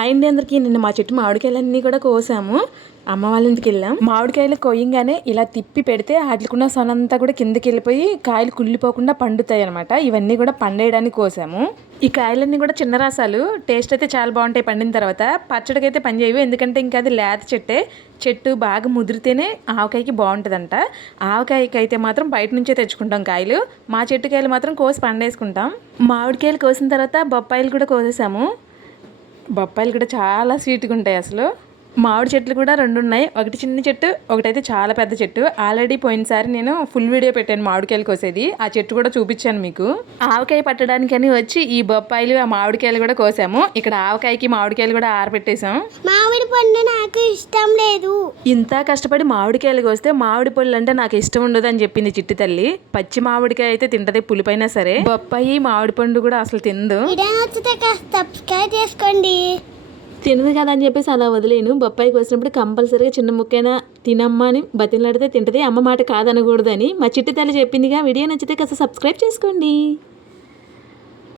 Hi అండి అందరికీ. నిన్న మా చెట్టు మామిడికాయలన్నీ కూడా కోసాము. అమ్మ వాళ్ళ ఇంటికి వెళ్ళాం. మామిడికాయలు కొయ్యంగానే ఇలా తిప్పి పెడితే వాటికున్న సొనంతా కూడా కిందకి వెళ్ళిపోయి కాయలు కుళ్ళిపోకుండా పండుతాయి అనమాట. ఇవన్నీ కూడా పండేయడానికి కోసాము. ఈ కాయలన్నీ కూడా చిన్న రసాలు, టేస్ట్ అయితే చాలా బాగుంటాయి పండిన తర్వాత. పచ్చడికి అయితే పని చేయవు, ఎందుకంటే ఇంకా అది లేత చెట్టు బాగా ముదిరితేనే ఆవకాయకి బాగుంటుందంట. ఆవకాయకి అయితే మాత్రం బయట నుంచే తెచ్చుకుంటాం కాయలు. మా చెట్టు కాయలు మాత్రం కోసి పండేసుకుంటాం. మామిడికాయలు కోసిన తర్వాత బొప్పాయిలు కూడా కోసేసాము. బొప్పాయిలు కూడా చాలా స్వీట్గా ఉంటాయి. అసలు మామిడి చెట్లు కూడా 2 ఉన్నాయి. ఒకటి చిన్న చెట్టు, ఒకటైతే చాలా పెద్ద చెట్టు. ఆల్రెడీ పోయినసారి నేను ఫుల్ వీడియో పెట్టాను మామిడికాయలు కోసేది. ఆ చెట్టు కూడా చూపించాను మీకు. ఆవకాయ పట్టడానికని వచ్చి ఈ బొప్పాయిలు ఆ మామిడికాయలు కూడా కోసాము. ఇక్కడ ఆవకాయకి మామిడికాయలు కూడా ఆరబెట్టేసాం. మామిడి పండు నాకు ఇష్టం లేదు. ఇంత కష్టపడి మామిడికాయలు కోస్తే మామిడి పళ్ళు అంటే నాకు ఇష్టం ఉండదు అని చెప్పింది చిట్టి తల్లి. పచ్చి మామిడికాయ అయితే తింటది పులిపైనా సరే, బొప్పాయి మామిడి పండు కూడా అసలు తిందు. సబ్స్క్రైబ్ చేసుకోండి. తినదు కదా అని చెప్పేసి అలా వదిలేను. బొప్పాయి కోసినప్పుడు కంపల్సరీగా చిన్న ముక్కైనా తినమ్మా అని బతిలాడితే తింటది. అమ్మ మాట కాదనకూడదని మా చిట్టి తల్లి చెప్పిందిగా. వీడియో నచ్చితే కాస్త సబ్స్క్రైబ్ చేసుకోండి.